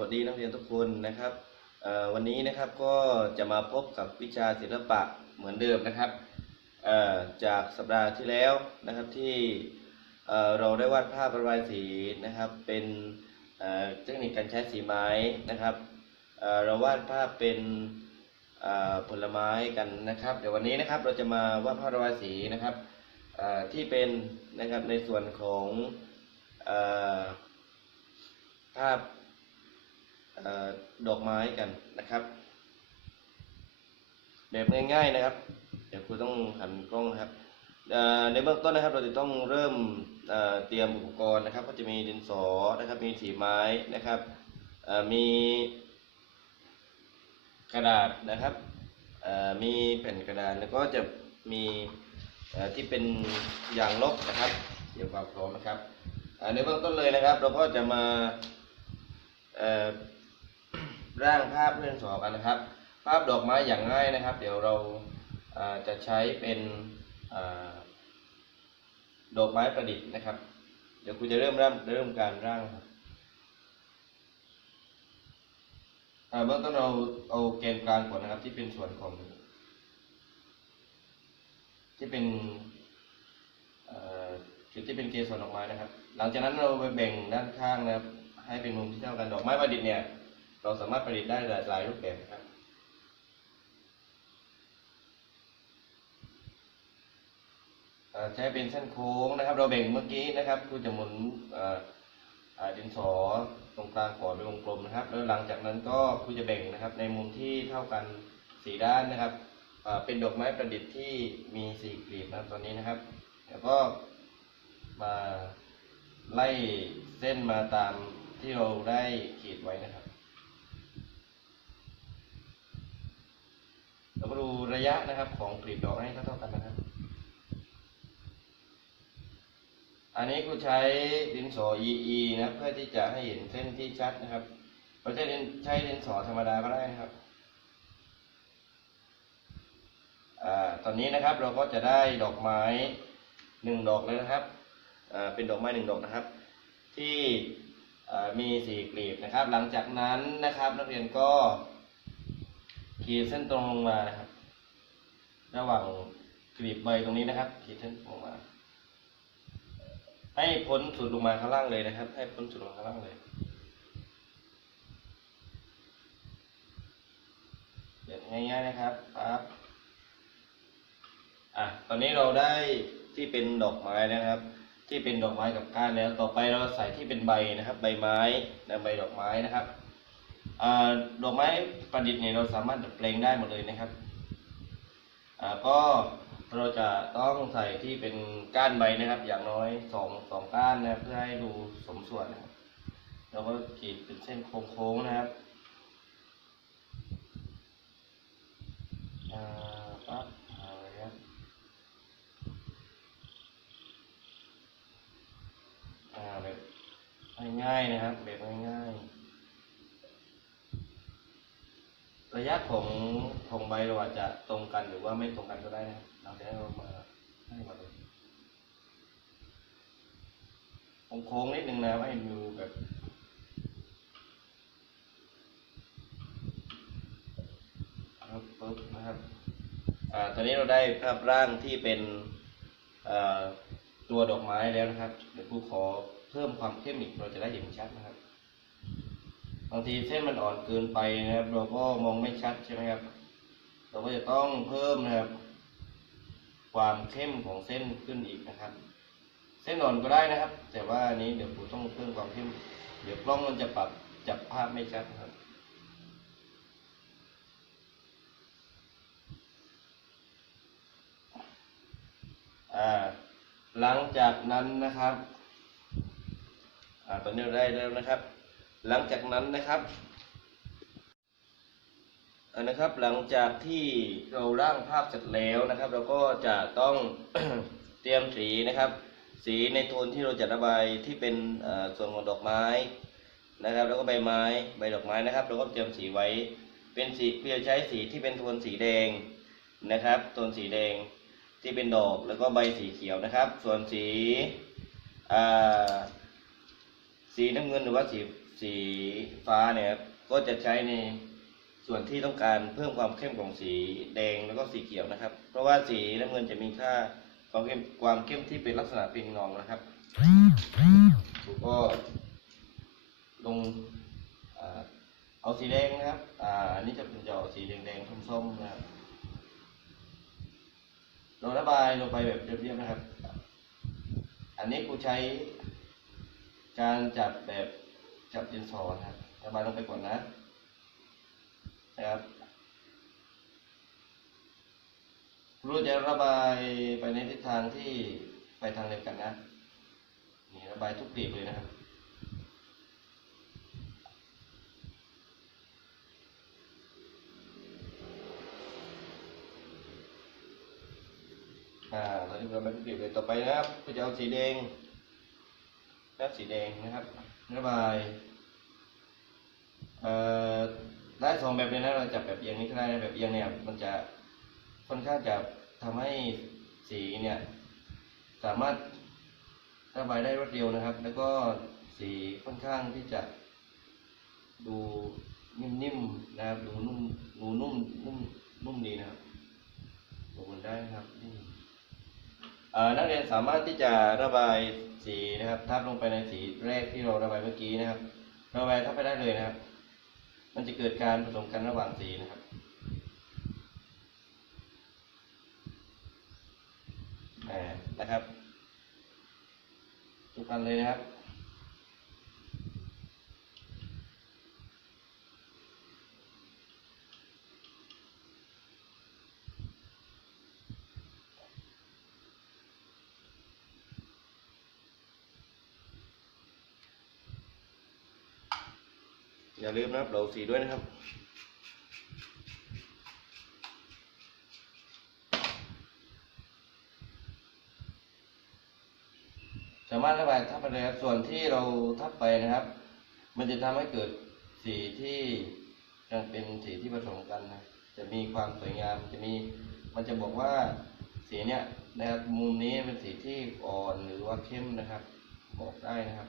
วัสดีนักเรียนทุกคนนะครับวันนี้นะครับก็จะมาพบกับวิชาศิลปะเหมือนเดิมนะครับจากสัปดาห์ที่แล้วนะครับที่เอ่อเราได้วาดภาพระบายสีนะครับ เป็นเทคนิคการใช้สีไม้นะครับเเราวาดภาพเป็นผลไม้กันนะครับ เดี๋ยววันนี้นะครับเราจะมาวาดภาพระบายสีนะครับที่เป็นนะครับในส่วนของอภาพ ดอกไม้กันนะครับแบบง่ายๆนะครับ เดี๋ยวครูต้องหันกล้องนะครับในเบื้องต้นนะครับเราจะต้องเริ่มเเตรียมอุปกรณ์นะครับ ก็จะมีดินสอนะครับมีสีไม้นะครับมีกระดาษนะครับมีแผ่นกระดาษแล้วก็จะมีที่เป็นยางลบนะครับเตรียมความพร้อมนะครับในเบื้องต้นเลยนะครับ เราก็จะมา ร่างภาพเรื่องสอบกันนะครับ ภาพดอกไม้อย่างง่ายนะครับ เดี๋ยวเราจะใช้เป็นอดอกไม้ประดิษฐ์นะครับ เดี๋ยวครูจะเริ่มเริ่มเริ่มการร่างครับอ่าเบื้องต้นเราเอาแกนกลางก่อนนะครับ ที่เป็นส่วนของ ที่เป็นจุดที่เป็นเกสรดอกไม้นะครับ หลังจากนั้นเราไปแบ่งด้านข้างนะครับ ให้เป็นมุมที่เท่ากันดอกไม้ประดิษฐ์เนี่ย เราสามารถผลิตได้หลายหลายรูปแบบนะครับใช้เป็นเส้นโค้งนะครับ เราแบ่งเมื่อกี้นะครับครูจะหมุนดินสอตรงกลางก่อนเป็นวงกลมนะครับ แล้วหลังจากนั้นก็ครูจะแบ่งนะครับ ในมุมที่เท่ากันสีด้านนะครับเป็นดอกไม้ประดิษฐ์ที่มีสี่กลีบนะครับตอนนี้นะครับ แล้วก็มาไล่เส้นมาตามที่เราได้ขีดไว้นะครับ เรามาดูระยะนะครับของกลีบดอกให้เท่าๆกันนะครับ อันนี้กูใช้ดินสอ EE นะเพื่อที่จะให้เห็นเส้นที่ชัดนะครับเราจะใช้ดินสอธรรมดาก็ได้นะครับอ่าตอนนี้นะครับเราก็จะได้ดอกไม้หนึ่งดอกเลยนะครับอ่าเป็นดอกไม้หนึ่งดอกนะครับ ที่มีสี่กลีบนะครับ หลังจากนั้นนะครับนักเรียนก็ ขีดเส้นตรงลงมานะครับ ระหว่างกลีบใบตรงนี้นะครับ ขีดเส้นตรงลงมา ให้พ้นสุดลงมาข้างล่างเลยนะครับ ให้พ้นสุดลงข้างล่างเลย เดี๋ยวง่ายๆนะครับปั๊บอะตอนนี้เราได้ที่เป็นดอกไม้นะครับ ที่เป็นดอกไม้กับก้านแล้ว ต่อไปเราใส่ที่เป็นใบนะครับ ใบไม้นะใบดอกไม้นะครับ ดอกไม้ประดิษฐ์เนี่ยเราสามารถดัดแปลงได้หมดเลยนะครับก็เราจะต้องใส่ที่เป็นก้านใบนะครับ อย่างน้อยสองสองก้านนะครับเพื่อให้ดูสมส่วนนะครับเราก็ขีดเป็นเส้นโค้งๆนะครับปั๊บเอาเลยครับแบบง่ายๆนะครับแบบง่ายๆ ระยะของของใบเราอาจจะตรงกันหรือว่าไม่ตรงกันก็ได้นะเราจะให้เรามาให้มาดูโค้งนิดนึงนะให้ดูแบบปึ๊บปึ๊บนะครับอ่าตอนนี้เราได้ภาพร่างที่เป็นตัวดอกไม้แล้วนะครับ เดี๋ยวครูขอเพิ่มความเข้มอีกเราจะได้เห็นชัดนะครับ บางทีเส้นมันอ่อนเกินไปนะครับ เราก็มองไม่ชัดใช่ไหมครับ เราก็จะต้องเพิ่มนะครับ ความเข้มของเส้นขึ้นอีกนะครับ เส้นอ่อนก็ได้นะครับ แต่ว่าอันนี้เดี๋ยวผมต้องเพิ่มความเข้ม เดี๋ยวกล้องมันจะปรับจับภาพไม่ชัดครับหลังจากนั้นนะครับอตอนนี้เราได้แล้วนะครับ หลังจากนั้นนะครับนะครับ หลังจากที่เราร่างภาพเสร็จแล้วนะครับ เราก็จะต้องเตรียมสีนะครับ สีในโทนที่เราจะระบายที่เป็นส่วนของดอกไม้นะครับ แล้วก็ใบไม้ใบดอกไม้นะครับ เราก็เตรียมสีไว้เป็นสีเพื่อใช้สีที่เป็นโทนสีแดงนะครับโทนสีแดงที่เป็นดอกแล้วก็ใบสีเขียวนะครับ ส่วนสีสีน้ำเงินหรือว่าสี สีฟ้าเนี่ยครับก็จะใช้ในส่วนที่ต้องการเพิ่มความเข้มของสีแดงแล้วก็สีเขียวนะครับ เพราะว่าสีน้ำเงินจะมีค่าความเข้มความเข้มที่เป็นลักษณะเป็นเงนะครับผมก็ลงอเอาสีแดงนะครับ อ่าอันนี้จะเป็นจะออกสีแดงๆส้มๆนะครับเราระบายลงไปแบบเรียบๆนะครับ อันนี้กูใช้การจับแบบ จับดินสอนะครับระบายลงไปก่อนนะนะครับรู้จะระบายไปในทิศทางที่ไปทางเดียวกันนะนี่ระบายทุกกลีเลยนะครับอ่าตอนนี้เราไม่ทุกปีเลยต่อไปนะครับก็จะเอาสีแดงแป๊บสีแดงนะครับ ระบายเอ่อได้สองแบบเลยนะเราจับแบบเอียงนี้ก็ได้นะแบบเอียงเนี่ยมันจะค่อนข้างจะทำให้สีเนี่ยสามารถระบายได้รวดเร็วนะครับ แล้วก็สีค่อนข้างที่จะดูนิ่มๆนะครับดูนุ่มดูนุ่มนุ่มนุ่มดีนะครับดูมันได้นะครับนี่ นักเรียนสามารถที่จะระบายสีนะครับ ทับลงไปในสีแรกที่เราระบายเมื่อกี้นะครับ ระบายทับไปได้เลยนะครับ มันจะเกิดการผสมกันระหว่างสีนะครับนะครับ ทุกอันเลยนะครับ อย่าลืมนะครับเราสีด้วยนะครับ สามารถระบายทับไปเลยครับส่วนที่เราทับไปนะครับ มันจะทำให้เกิดสีที่ยังเป็นสีที่ผสมกันนะจะมีความสวยงามจะมีมันจะบอกว่าสีเนี้ยนะครับมุมนี้เป็นสีที่อ่อนหรือว่าเข้มนะครับ บอกได้นะครับ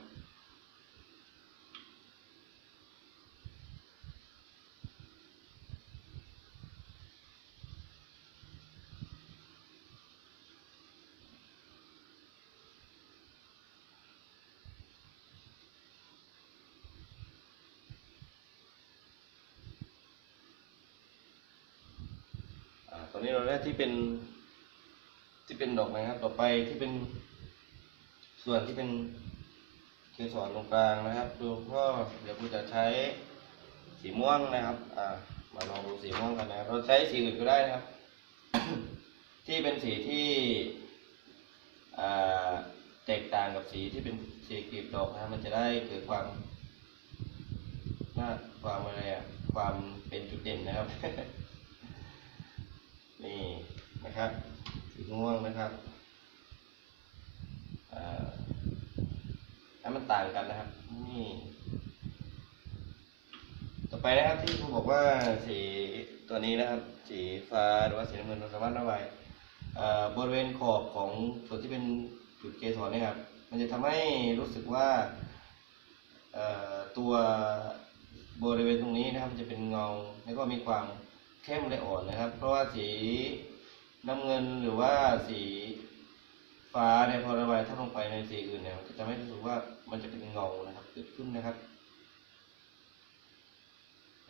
อนนี้เราได้ที่เป็นที่เป็นดอกนะครับ ต่อไปที่เป็นส่วนที่เป็นเกสรตรงกลางนะครับดูก็เดี๋ยวกูจะใช้สีม่วงนะครับ อ่า มาลองดูสีม่วงกันนะครับเราใช้สีอื่นก็ได้นะครับ ที่เป็นสีที่อ่าแตกต่างกับสีที่เป็นสีกลีบดอกนะครับมันจะได้เกิดความน่าความอะไรอะความเป็นจุดเด่นนะครับ นี่นะครับสีม่วงนะครับอ่าให้มันต่างกันนะครับ นี่ ต่อไปนะครับที่ครูบอกว่าสีตัวนี้นะครับ สีฟ้าหรือว่าสีน้ำเงินเราสามารถระบายบริเวณขอบของส่วนที่เป็นจุดเกสรนี่ครับ มันจะทำให้รู้สึกว่าตัวบริเวณตรงนี้นะครับ จะเป็นเงาแล้วก็มีความ เข้มและอ่อนนะครับ เพราะว่าสีน้ำเงินหรือว่าสีฟ้าเนี่ยพอระบายทับลงไปในสีอื่นเนี่ยจะทำให้รู้สึกว่ามันจะเป็นเงานะครับเกิดขึ้นนะครับ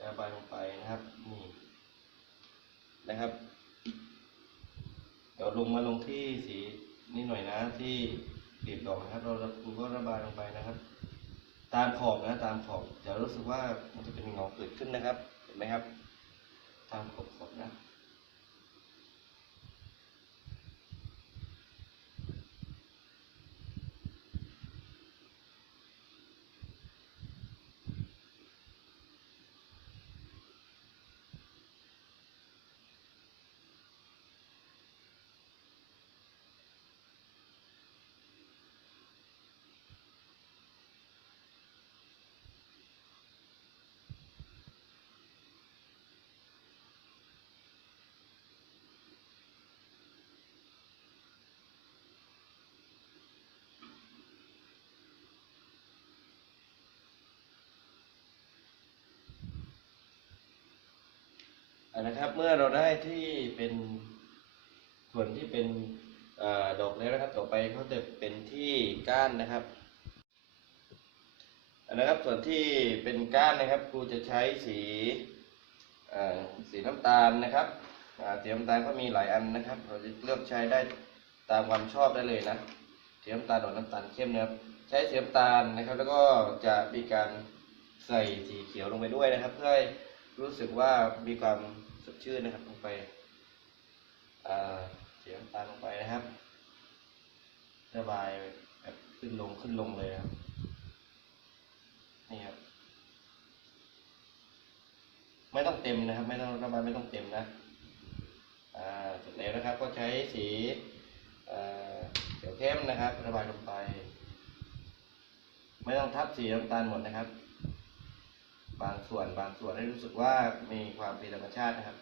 ระบายลงไปนะครับนี่นะครับ เดี๋ยวลงมาลงที่สีนี่หน่อยนะที่บีบดอกนะครับ เราเราก็ระบายลงไปนะครับ ตามขอบนะตามขอบจะรู้สึกว่ามันจะเป็นเงาเกิดขึ้นนะครับ เห็นไหมครับ ตามขอบขอบนะ นะครับเมื่อเราได้ที่เป็นส่วนที่เป็นอดอกแล้วนะครับ ต่อไปเขาจะเป็นที่ก้านนะครับนะครับส่วนที่เป็นก้านนะครับครูจะใช้สีสีน้ำตาลนะครับสีน้ำตาลก็มีหลายอันนะครับ เราจะเลือกใช้ได้ตามความชอบได้เลยนะสีน้ำตาลหรือน้ำตาลเข้มนะครับใช้สีน้ำตาลนะครับ แล้วก็จะมีการใส่สีเขียวลงไปด้วยนะครับ เพื่อให้รู้สึกว่ามีความ ชื่นนะครับ ลงไปอ่าสีน้ำตาลลงไปนะครับ ระบายแบบขึ้นลงขึ้นลงเลยครับ นี่ครับ ไม่ต้องเต็มนะครับ ไม่ต้องระบายไม่ต้องเต็มนะอ่าเสร็จแล้วนะครับ ก็ใช้สีเอ่อเขียวเข้มนะครับ ระบายลงไป ไม่ต้องทับสีน้ำตาลหมดนะครับ บางส่วนบางส่วนให้รู้สึกว่ามีความเป็นธรรมชาตินะครับ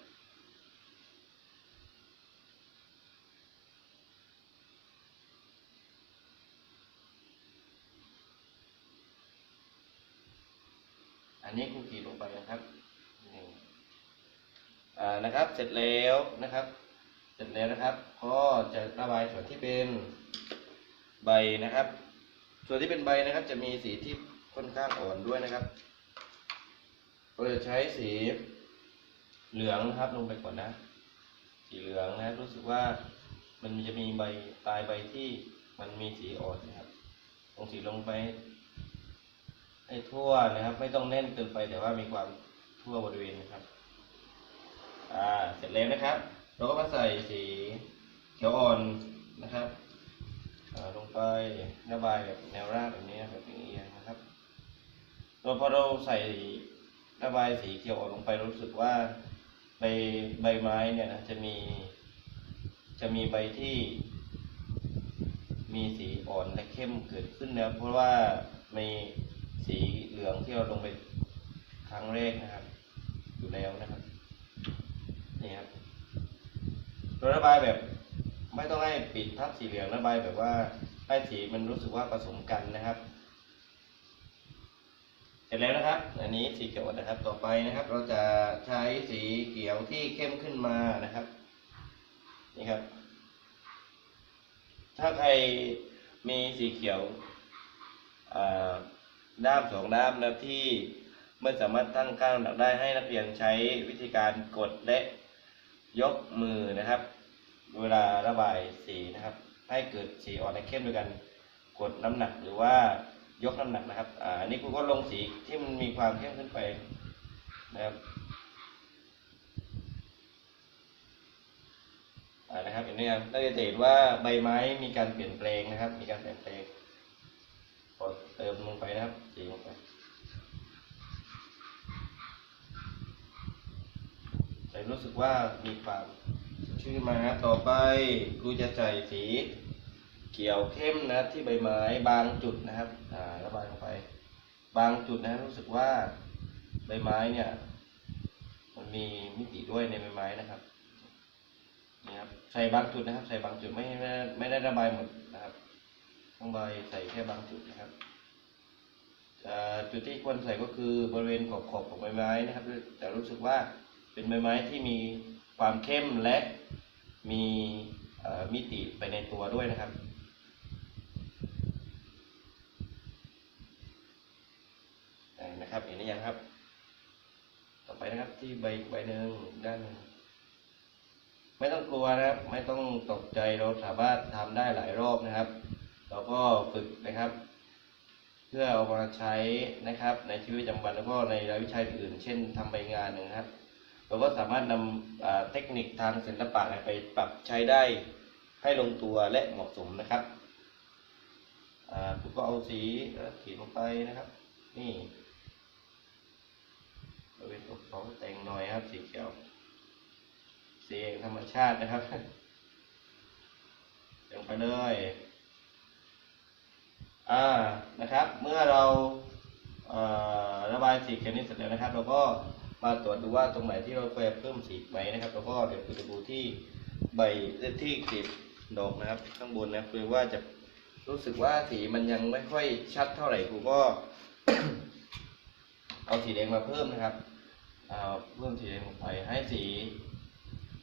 อั นี้ครูขีดลงไปนะครับนะครับ เสร็จแล้วนะครับ เสร็จแล้วนะครับ ก็จะระบายส่วนที่เป็นใบนะครับ ส่วนที่เป็นใบนะครับ จะมีสีที่ค่อนข้างอ่อนด้วยนะครับเราจะใช้สีเหลืองนะครับลงไปก่อนนะ สีเหลืองนะครับรู้สึกว่ามันจะมีใบปลายใบที่มันมีสีอ่อนนะครับลงสีลงไป ให้ทั่วนะครับ ไม่ต้องแน่นเกินไปแต่ว่ามีความทั่วบริเวณนะครับ อ่าเสร็จแล้วนะครับ เราก็มาใส่สีเขียวอ่อนนะครับลงไประบายแบบแนวราบแบบนี้แบบเอียงนะครับโดยพอเราใส่ระบายสีเขียวอ่อนลงไปรู้สึกว่าใบใบไม้เนี่ยนะจะมีจะมีใบที่มีสีอ่อนและเข้มเกิดขึ้นนะเพราะว่ามี สีเหลืองที่เราลงไปครั้งแรกนะครับ อยู่แล้วนะครับนี่ครับเราระบายแบบไม่ต้องให้ปิดทับสีเหลืองระบายแบบว่าให้สีมันรู้สึกว่าผสมกันนะครับ เสร็จแล้วนะครับ อันนี้สีเขียวนะครับต่อไปนะครับ เราจะใช้สีเขียวที่เข้มขึ้นมานะครับนี่ครับ ถ้าใครมีสีเขียวอ่า ด้ามสองด้ามนะที่ไม่สามารถตั้งค่าน้ำหนักได้ให้นักเรียนใช้วิธีการกดและยกมือนะครับ เวลาระบายสีนะครับ ให้เกิดสีอ่อนและเข้มด้วยกันกดน้ำหนักหรือว่ายกน้ำหนักนะครับอ่าอันนี้ครูก็ลงสีที่มันมีความเข้มขึ้นไปนะครับนะครับอย่างนี้ครับเราจะเห็นว่าใบไม้มีการเปลี่ยนแปลงนะครับ มีการเปลี่ยนแปลง เติมลงไปนะครับสีลงไปจะรู้สึกว่ามีความชื่นมานะครับต่อไปครูจะใส่สีเขียวเข้มนะที่ใบไม้บางจุดนะครับอ่าระบายลงไป บางจุดนะครับรู้สึกว่าใบไม้เนี่ย มันมีมิติด้วยในใบไม้นะครับนี่ครับใส่บางจุดนะครับ ใส่บางจุดไม่ไม่ไม่ได้ระบายหมดนะครับต้องใบใส่แค่บางจุดนะครับ จุดที่ควรใส่ก็คือบริเวณขอบขอบของใบไม้นะครับ แต่รู้สึกว่าเป็นใบไม้ที่มีความเข้มและมีมิติไปในตัวด้วยนะครับนะครับเห็นหรือยังครับ ต่อไปนะครับที่ใบใบหนึ่งด้านหนึ่งไม่ต้องกลัวนะครับ ไม่ต้องตกใจเราสามารถทำได้หลายรอบนะครับ เราก็ฝึกนะครับ เพื่อเอามาใช้นะครับ ในชีวิตประจำวันแล้วก็ในรายวิชาอื่น เช่นทำใบงานนะครับเราก็สามารถนำเทคนิคทางศิลปะไปปรับใช้ได้ให้ลงตัวและเหมาะสมนะครับอ่าผมก็เอาสีขีดลงไปนะครับ นี่บริเวณอกสองแต่งหน่อยครับ สีเขียวสียงธรรมชาตินะครับลงไปเลย อ่านะครับ เมื่อเราระบายสีเขียวนี้เสร็จแล้วนะครับ เราก็มาตรวจดูว่าตรงไหนที่เราควรเพิ่มสีไหมนะครับ แล้วก็เดี๋ยวไปดูที่ใบที่กลีบดอกนะครับ ข้างบนนะคือว่าจะรู้สึกว่าสีมันยังไม่ค่อยชัดเท่าไหร่ครูก็ เอาสีแดงมาเพิ่มนะครับอ่าเพิ่มสีแดงลงไปให้สี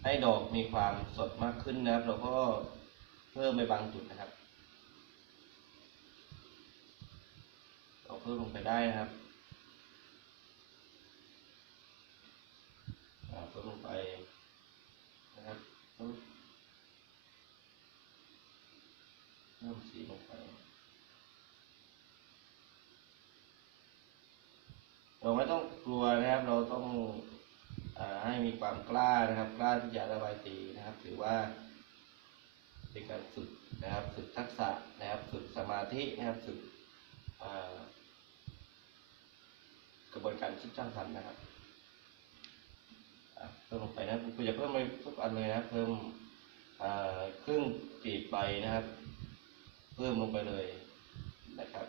ให้ดอกมีความสดมากขึ้นนะครับ แล้วก็เพิ่มไปบางจุดนะครับ เพิ่มลงไปได้นะครับเพิ่มลงไปนะครับเพิ่มสีลงไปเราไม่ต้องกลัวนะครับ เราต้องอให้มีความกล้านะครับ กล้าที่จะระบายสีนะครับ ถือว่าเป็นการฝึกนะครับฝึกทักษะนะครับฝึกสมาธินะครับฝึกอ่า กระบวนการคิดสร้างสรรค์นะครับเพิ่มลงไปนะคุณจะเพิ่มไปทุกอันเลยนะเพิ่มครึ่งกีบใบนะครับ เพิ่มลงไปเลยนะครับ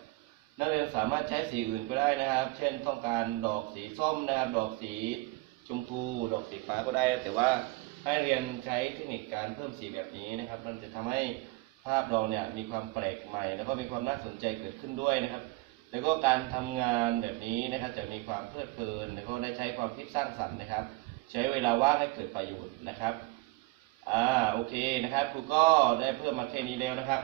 นักเรียนสามารถใช้สีอื่นก็ได้นะครับ เช่นต้องการดอกสีส้มนะครับ ดอกสีชมพูดอกสีฟ้าก็ได้ แต่ว่าให้เรียนใช้เทคนิคการเพิ่มสีแบบนี้นะครับ มันจะทำให้ภาพเราเนี่ยมีความแปลกใหม่ แล้วก็มีความน่าสนใจเกิดขึ้นด้วยนะครับ แล้วก็การทำงานแบบนี้นะครับจะมีความเพลิดเพลิน แล้วก็ได้ใช้ความคิดสร้างสรรค์นะครับ ใช้เวลาว่างให้เกิดประโยชน์นะครับอ่าโอเคนะครับครูก็ได้เพิ่มมาแค่นี้แล้วนะครับ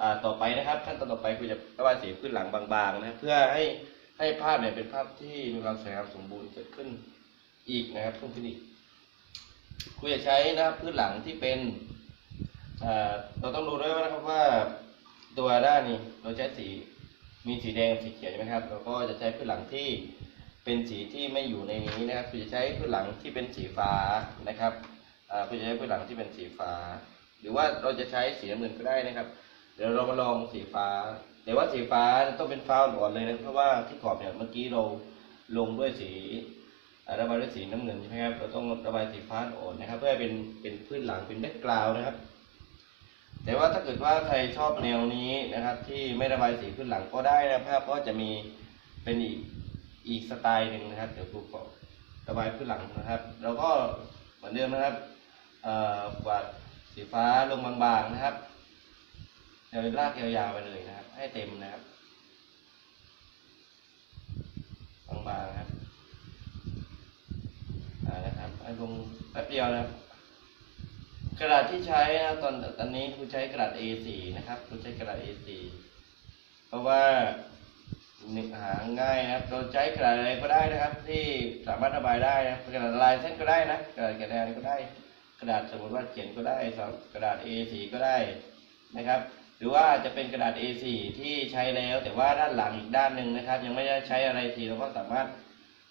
อ่าต่อไปนะครับขั้นตอนต่อไปคือจะระบายสีพื้นหลังบางๆนะเพื่อให้ให้ภาพเนี่ยเป็นภาพที่มีความสวยงามสมบูรณ์เกิดขึ้นอีกนะครับเพิ่มขึ้นอีกครูจะใช้นะครับพื้นหลังที่เป็นอ่าเราต้องดูด้วยนะครับว่าตัวด้านนี้เราใช้สี มีสีแดงกับสีเขียวใช่ไหมครับเราก็จะใช้พื้นหลังที่เป็นสีที่ไม่อยู่ในนี้นะครับครูจะใช้พื้นหลังที่เป็นสีฟ้านะครับอาครูจะใช้พื้นหลังที่เป็นสีฟ้า หรือว่าเราจะใช้สีน้ำเงินก็ได้นะครับ เดี๋ยวเรามาลองสีฟ้าแต่ว่าสีฟ้าต้องเป็นฟ้าอ่อนเลยนะเพราะว่าที่ขอบเนี่ยเมื่อกี้เราลงด้วยสีระบายด้วยสีน้ำเงินใช่ไหมครับเราต้องระบายสีฟ้าอ่อนนะครับ เพื่อเป็นเป็นพื้นหลังเป็นแบ็กกราวด์นะครับ แต่ว่าถ้าเกิดว่าใครชอบแนวนี้นะครับที่ไม่ระบายสีพื้นหลังก็ได้นะภาพก็จะมีเป็นอีกอีกสไตล์หนึ่งนะครับ เดี๋ยวครูขอระบายพื้นหลังนะครับ แล้วก็เหมือนเดิมนะครับเอ่อกวาดสีฟ้าลงบางๆนะครับเดี๋ยวลากยาวๆไปเลยนะครับ ให้เต็มนะครับบางๆนะครับอ่านะครับให้ลงแป๊บเดียวนะครับ กระดาษที่ใช้นะตอนตอนนี้คือใช้กระดาษ A4 นะครับคือใช้กระดาษ A4 เพราะว่าหนึ่งหาง่ายนะครับ เราใช้กระดาษอะไรก็ได้นะครับ ที่สามารถระบายได้นะกระดาษลายเส้นก็ได้นะกระดาษแกะแดงก็ได้ กระดาษสมมติว่าเขียนก็ได้สำหรับกระดาษ A4 ก็ได้นะครับ หรือว่าจะเป็นกระดาษ A4 ที่ใช้แล้ว แต่ว่าด้านหลังอีกด้านหนึ่งนะครับ ยังไม่ได้ใช้อะไรทีเราก็สามารถ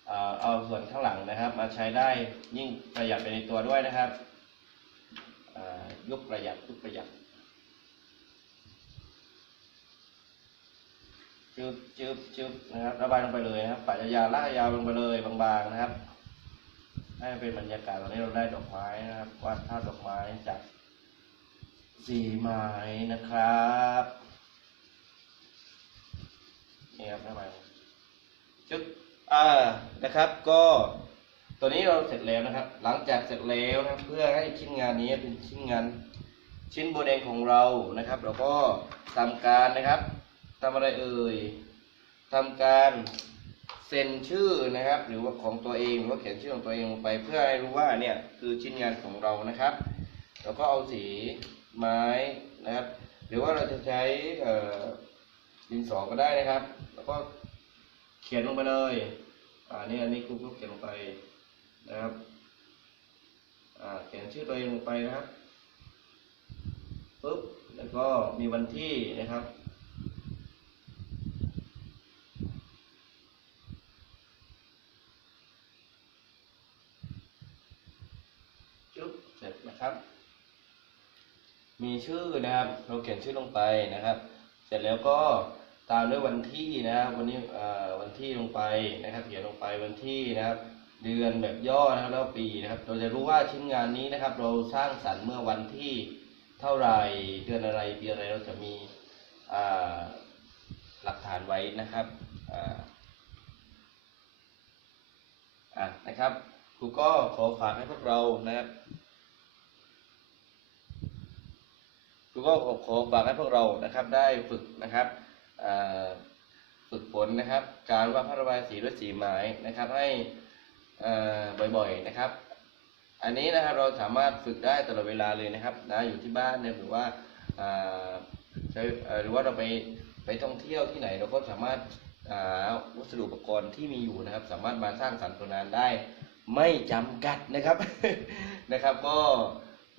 เอ่อเอาส่วนข้างหลังนะครับ มาใช้ได้ยิ่งประหยัดไปในตัวด้วยนะครับ ยุคประหยัดยุคประหยัดจึบจึบจึบนะครับระบายลงไปเลยนะครับปะยาวๆลากยาวลงไปเลยบางๆนะครับ ให้เป็นบรรยากาศตอนนี้เราได้ดอกไม้นะครับวาดภาพดอกไม้จากสีไม้นะครับนี่ครับทำไมจุดอ่านะครับก็ ตัวนี้เราเสร็จแล้วนะครับ หลังจากเสร็จแล้วนะครับเพื่อให้ชิ้นงานนี้เป็นชิ้นงานชิ้นโบแดงของเรานะครับ เราก็ทำการนะครับทำอะไรเอ่ยทำการเซ็นชื่อนะครับ หรือว่าของตัวเองหรือว่าเขียนชื่อของตัวเองลงไป เพื่อให้รู้ว่าเนี่ยคือชิ้นงานของเรานะครับเราก็เอาสีไม้นะครับ หรือว่าเราจะใช้ดินสอก็ได้นะครับ แล้วก็เขียนลงไปเลย อ่านี่อันนี้ครูก็เขียนลงไป นะครับเขียนชื่อตัวเองลงไปนะครับปุ๊บแล้วก็มีวันที่นะครับจุ๊บเสร็จนะครับ มีชื่อนะครับ เราเขียนชื่อลงไปนะครับ เสร็จแล้วก็ตามด้วยวันที่นะครับวันนี้วันที่ลงไปนะครับ เขียนลงไปวันที่นะครับ เดือนแบบย่อนะครับแล้วปีนะครับ เราจะรู้ว่าชิ้นงานนี้นะครับ เราสร้างสรรค์เมื่อวันที่เท่าไหรเดือนอะไรปีอะไรเราจะมีหลักฐานไว้นะครับอะนะครับครูก็ขอฝากให้พวกเรานะครับครูก็ขอขอฝากให้พวกเรานะครับได้ฝึกนะครับฝึกฝนนะครับ การวาดภาพระบายสีด้วยสีไม้นะครับให้ บ่อยๆนะครับ อันนี้นะครับเราสามารถฝึกได้ตลอดเวลาเลยนะครับนะอยู่ที่บ้านเนี่ยหรือว่าใช้หรือว่าเราไปไปท่องเที่ยวที่ไหนเราก็สามารถอ่าวัสดุอุปกรณ์ที่มีอยู่นะครับ สามารถมาสร้างสรรค์ผลงานได้ไม่จำกัดนะครับนะครับ ก็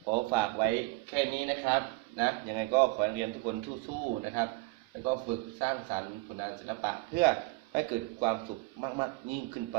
ขอฝากไว้แค่นี้นะครับนะยังไงก็ขอให้เรียนทุกคนสู้ๆนะครับ แล้วก็ฝึกสร้างสรรค์ผลงานศิลปะเพื่อให้เกิดความสุขมาก ๆ ยิ่งขึ้นไป